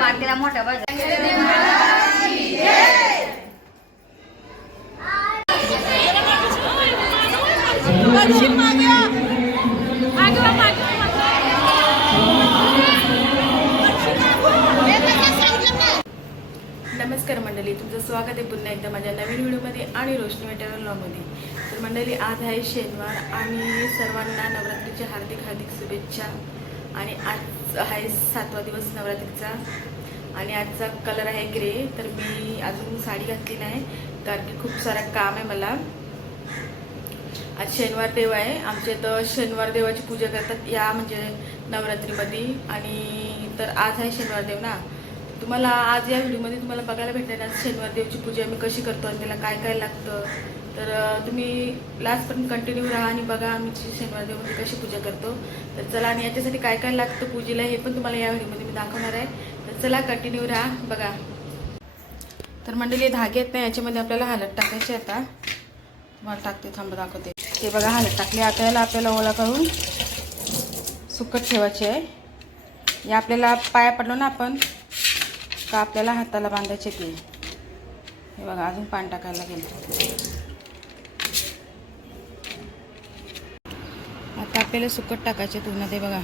मातीला मोठा बाजार. नमस्कार मंडळी तुमचं स्वागत आहे पुन्हा एकदा माझ्या नवीन व्हिडिओमध्ये आणि रोशनी मेटेरियल लॉमध्ये मंडळी आज आहे शनिवार आणि सर्वांना नवरात्रीच्या हार्दिक हार्दिक शुभेच्छा आणि आज आहे सातवा दिवस नवरात्रीचा आणि आजचा कलर आहे ग्रे तर मी अजून साडी घातली नाही कारण की खूप सारं काम आहे मला. आज शनिवार देव आहे. आमच्या इथं शनिवार देवाची पूजा करतात या म्हणजे नवरात्रीमध्ये. आणि तर आज आहे शनिवार देव ना. तुम्हाला आज या व्हिडिओमध्ये तुम्हाला बघायला भेटणार आज शनिवार देवची पूजा मी कशी करतो आणि त्याला काय काय लागतं. तर तुम्ही लास्टपर्यंत कंटिन्यू राहा आणि बघा आमची शनिवार देवमध्ये कशी पूजा करतो. तर चला आणि याच्यासाठी काय काय लागतं पूजेला हे पण तुम्हाला या व्हिडिओमध्ये मी दाखवणार आहे. तर चला कंटिन्यू राहा बघा. तर मंडळी धागे आहेत ना याच्यामध्ये आपल्याला हालत टाकायचे आता. तुम्हाला टाकते थांब दाखवते. हे बघा हालत टाकले. आता याला आपल्याला ओला करून सुकट ठेवायचे आहे. या आपल्याला पाया पडलो ना आपण का आपल्याला हाताला बांधायचे ते? हे बघा अजून पान टाकायला लागेल. आपल्याला सुकट टाकायचे पूर्ण ते बघा.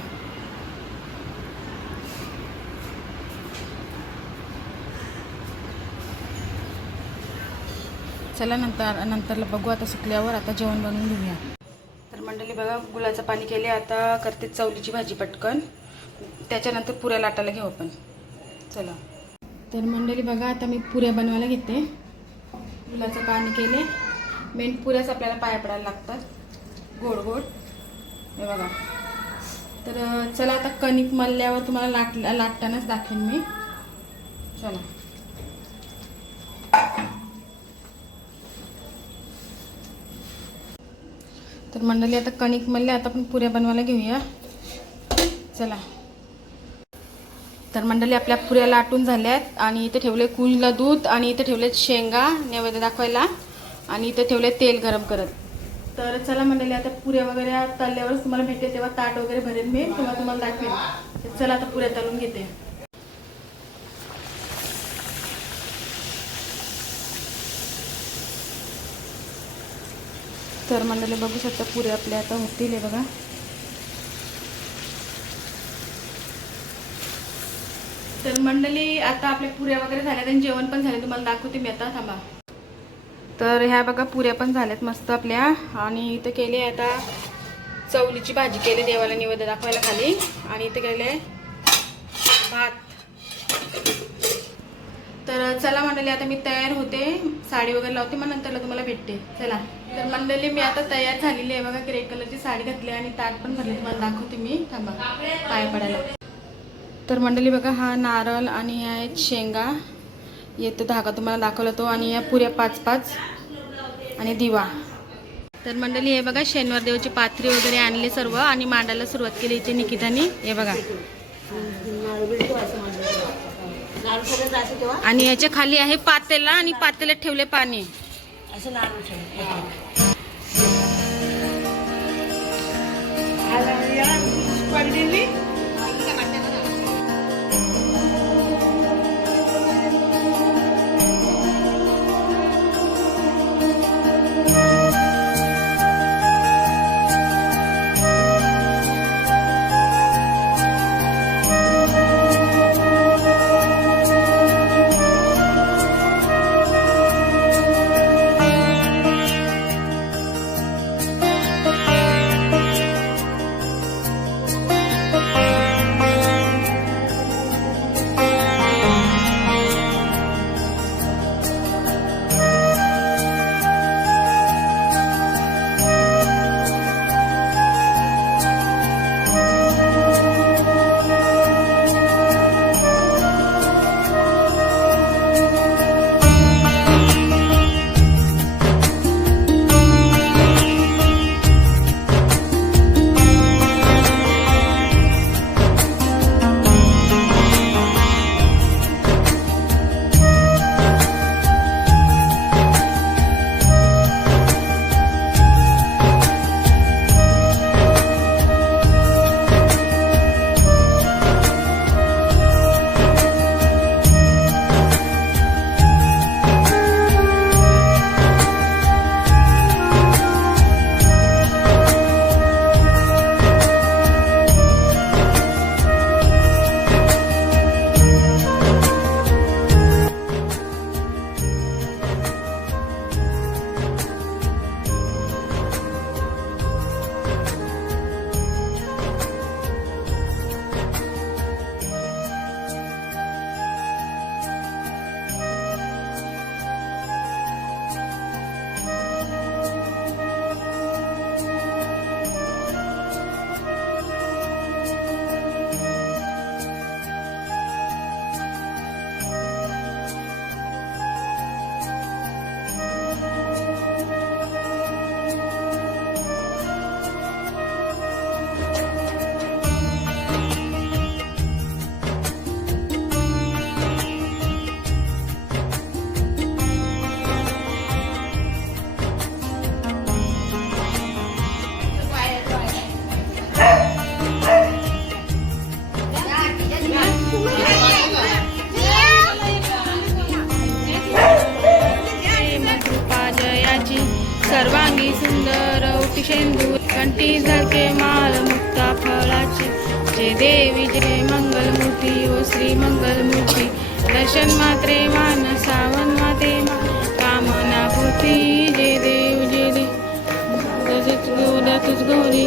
चला नंतर नंतरला बघू आता सुकल्यावर आता जेवण बनवून घेऊया. तर मंडळी बघा गुलाचं पाणी केले आता करते चवलीची भाजी पटकन. त्याच्यानंतर पुऱ्या लाटायला घेऊ आपण. चला. तर मंडळी बघा आता मी पुऱ्या बनवायला घेते. गुलाचं पाणी केले. मेन पुऱ्याच आपल्याला पाया पडायला लागतात. गोड गोड. हे बघा. तर चला आता कणिक मल्ल्यावर तुम्हाला लाट लाटतानाच दाखेन मी. चला. तर मंडळी आता कणिक मळले आता आपण पुऱ्या बनवायला घेऊया. चला. तर मंडळी आपल्या पुऱ्या लाटून झाल्यात आणि इथे ठेवले कुळीला दूध आणि इथे ठेवले शेंगा नैवेद्य दाखवायला. आणि इथे ठेवले तेल गरम करत. तर चला म्हणाले आता पुऱ्या वगैरे तळल्यावरच तुम्हाला भेटते तेव्हा ताट वगैरे भरेन मी तेव्हा तुम्हाला दाखवेल तर चला आता पुऱ्या तळून घेते. तर मंडळी बघू शकता पुऱ्या आपल्या आता होतील हे बघा. तर मंडळी आता आपल्या पुऱ्या वगैरे झाल्या आणि जेवण पण झाले तुम्हाला दाखवते मी आता थांबा. तर ह्या बघा पुऱ्या पण झाल्यात मस्त आपल्या. आणि इथं केली आता चवलीची भाजी केली देवाला निवेद्य दाखवायला खाली. आणि इथे केले भात. तर चला मंडळी आता मी तयार होते. साडी वगैरे लावते मग नंतरला तुम्हाला भेटते. चला. तर मंडळी मी आता तयार झालेली आहे. बघा ग्रे कलरची साडी घातली आणि ताट पण भरले तुम्हाला दाखवते मी. थांबा. पाय पडायला. तर मंडळी बघा हा नारळ आणि ह्या आहेत शेंगा. येतो धागा तुम्हाला दाखवला तो आणि या पुऱ्या पाच पाच आणि दिवा. तर मंडळी हे बघा शनिवार देवाची पाथरी वगैरे आणले सर्व आणि मांडायला सुरुवात केली इथे निकितानी. हे बघा. आणि याच्या खाली आहे पातेला आणि पातेल्यात ठेवले पाणी. असं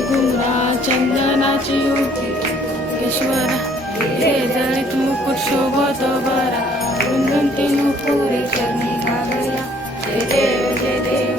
गुंडा चंदनाची ओटी ईश्वरा हे जळीत मुकुट शोभत बरा. कुंदंती नुपुरी चरणी घागल्या जय देव जय देव.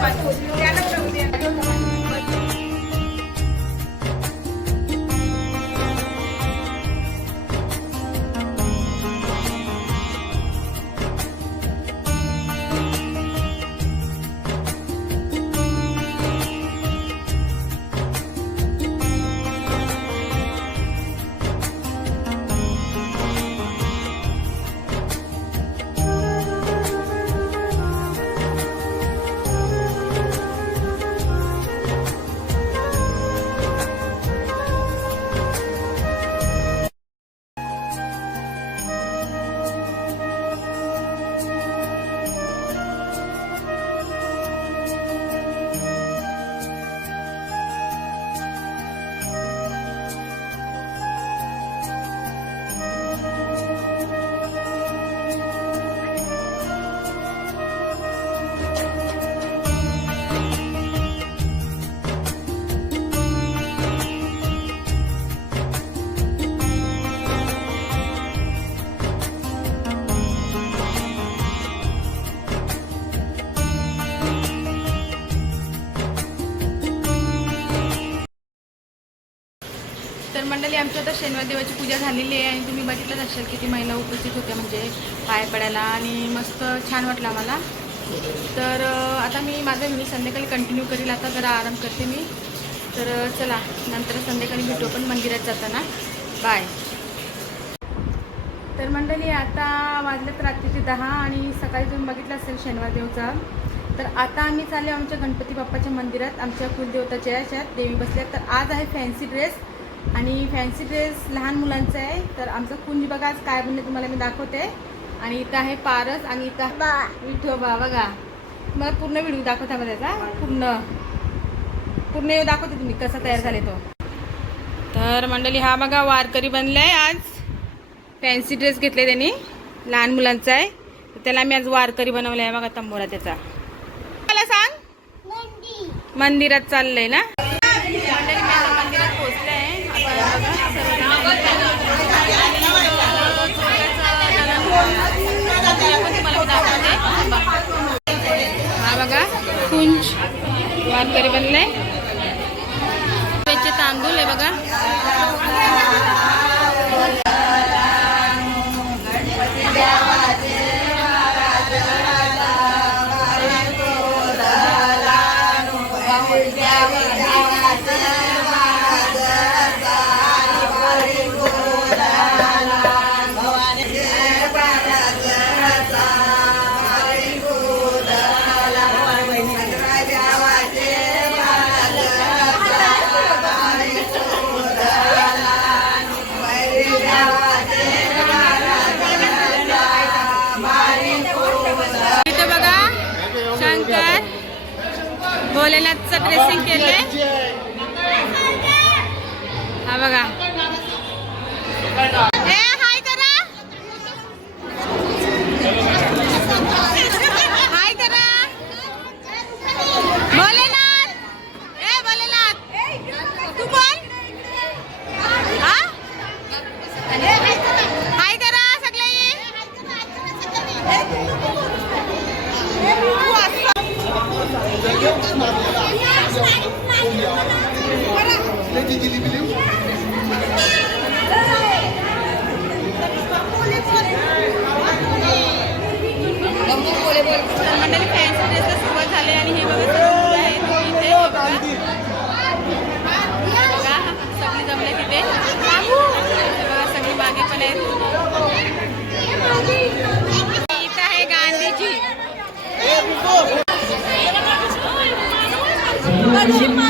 关注我。तर मंडळी आमची आता शनिवार देवाची पूजा झालेली आहे आणि तुम्ही बघितलंच असेल किती महिला उपस्थित होत्या म्हणजे पाय पडायला आणि मस्त छान वाटलं आम्हाला. तर आता मी माझा व्हिडिओ संध्याकाळी कंटिन्यू करील. आता जरा आराम करते मी. तर चला नंतर संध्याकाळी भेटू पण मंदिरात जाताना. बाय तर मंडळी आता वाजलेत रात्रीचे दहा आणि सकाळी तुम्ही बघितलं असेल शनिवार देवचा. तर आता आम्ही चालले आमच्या गणपती बाप्पाच्या मंदिरात आमच्या कुलदेवताच्या याच्यात. देवी बसल्या तर आज आहे फॅन्सी ड्रेस आणि फॅन्सी ड्रेस लहान मुलांचा आहे तर आमचं कुंज बघा आज काय बनले तुम्हाला मी दाखवते. आणि इथं आहे पारस आणि इथं विठोबा बघा. मला पूर्ण व्हिडिओ दाखवता मला त्याचा पूर्ण. पूर्ण दाखवते तुम्ही कसा तयार झाले तो. तर मंडळी हा बघा वारकरी बनलाय आज. फॅन्सी ड्रेस घेतले त्यांनी लहान मुलांचा आहे. त्याला मी आज वारकरी बनवला आहे बघा तंबोरा त्याचा. मला सांग. मंदिरात चाललंय ना मंडळी, मी आता मंदिरात पोहोचले आहे आता बघा, हा बघा कुंज वारकरी बनले. त्याचे तांदूळ आहे बघा. इथं आहे गांधीजी. पश्चिम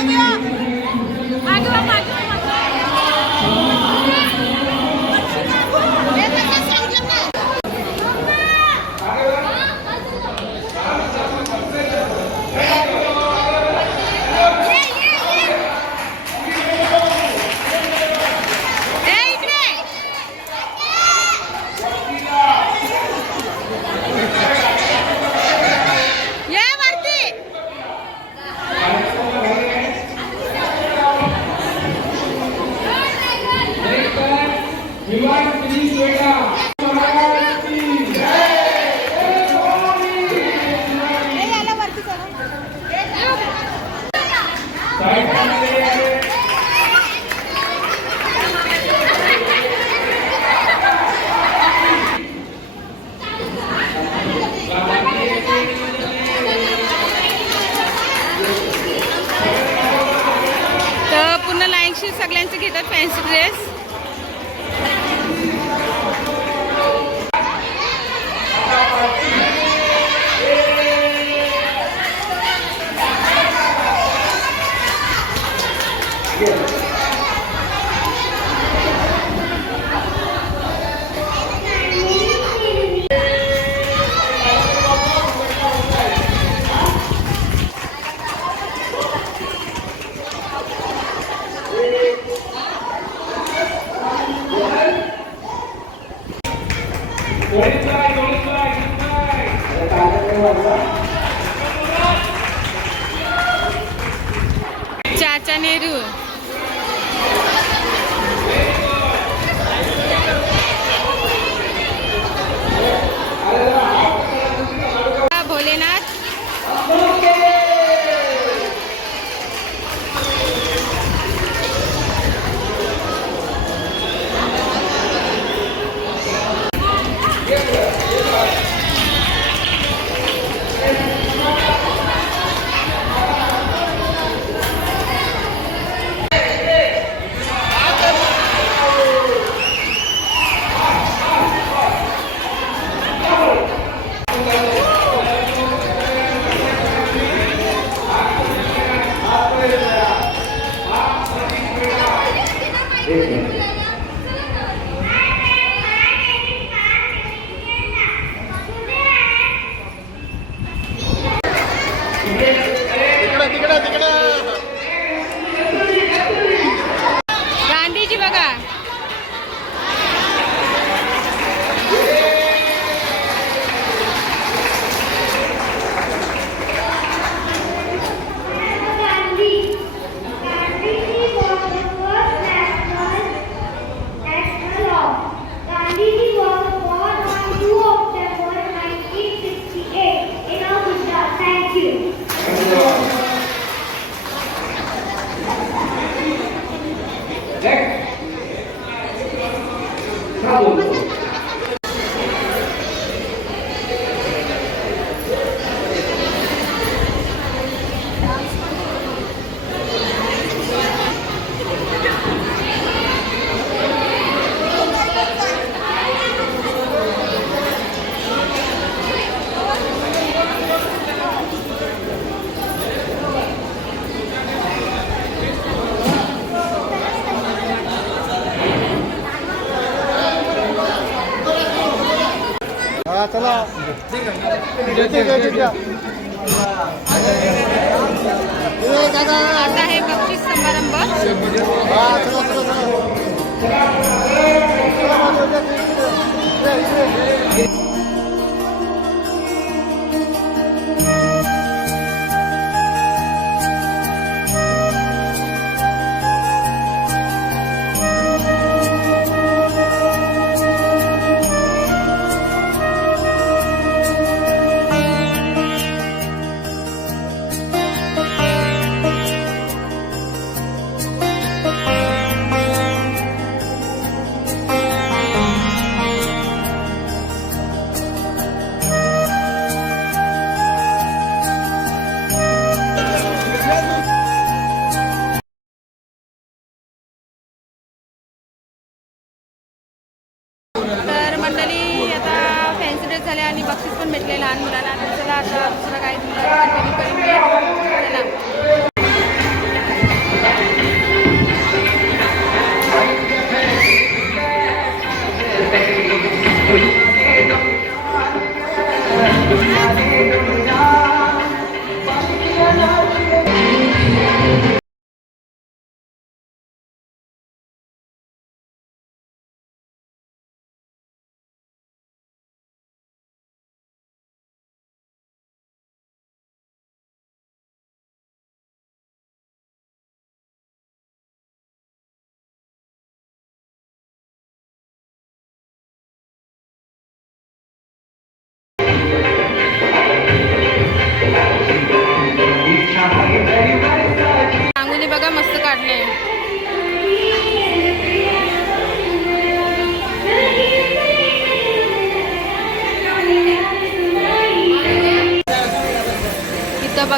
Janeiro. चला. आता हे बक्षीस समारंभ. चला.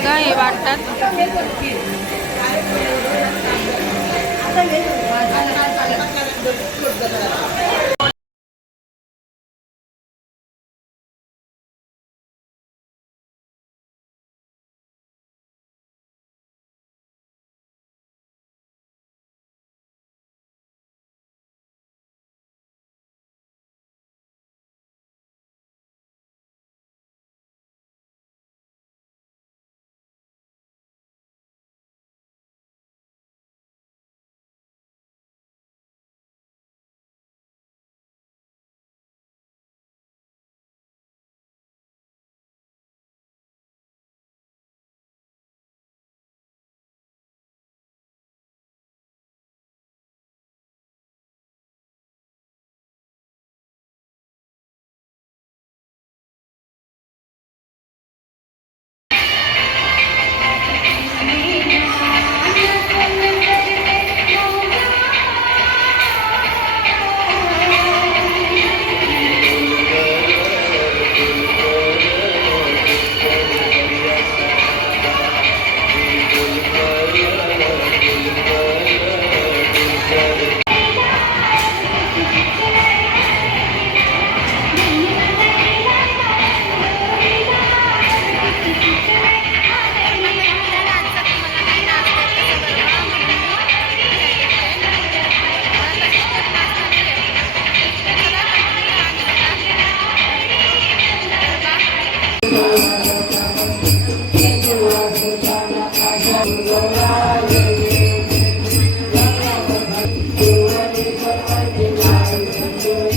बघा हे वाटतात. तर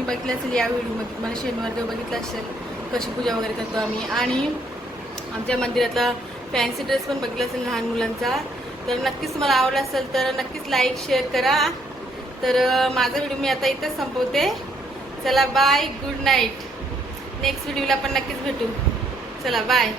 तुम्ही बघितलं असेल या व्हिडिओमध्ये मला शनिवार देव बघितलं असेल कशी पूजा वगैरे करतो आम्ही. आणि आमच्या मंदिरातला फॅन्सी ड्रेस पण बघितला असेल लहान मुलांचा. तर नक्कीच तुम्हाला आवडला असेल तर नक्कीच लाईक शेअर करा. तर माझा व्हिडिओ मी आता इथंच संपवते. चला बाय गुड नाईट नेक्स्ट व्हिडिओला पण नक्कीच भेटू. चला बाय